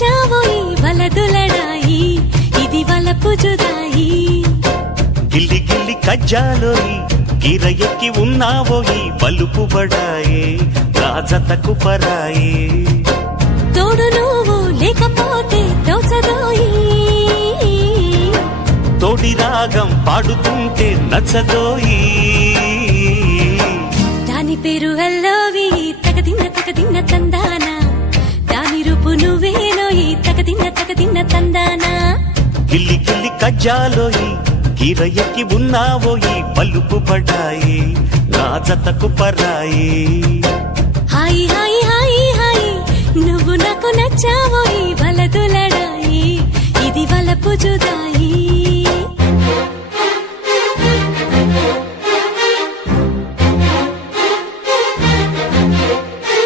నచ్చావోయి వలదులడాయి ఇది వలపు జుదాయి గిల్లి గిల్లి కజ్జాలోయి గిర ఎక్కి ఉన్నావోయి బలుపు బడాయి రాజతకు పరాయి తోడు నువ్వు లేకపోతే తోచదోయి తోడి రాగం పాడుతుంటే నచ్చదోయి దాని పేరు అల్లోవి తగదిన్న తందానా దాని రూపు నువ్వేనోయి తగదిన్న తందానా గిల్లి గిల్లి కజ్జాలోయి గిర ఎక్కి ఉన్నావోయి బలుపు బడాయి రాజతకు పరాయి హాయి హాయి హాయి హాయి నువ్వు నాకు నచ్చావోయి వలదులడాయి ఇది వలపు జుదాయి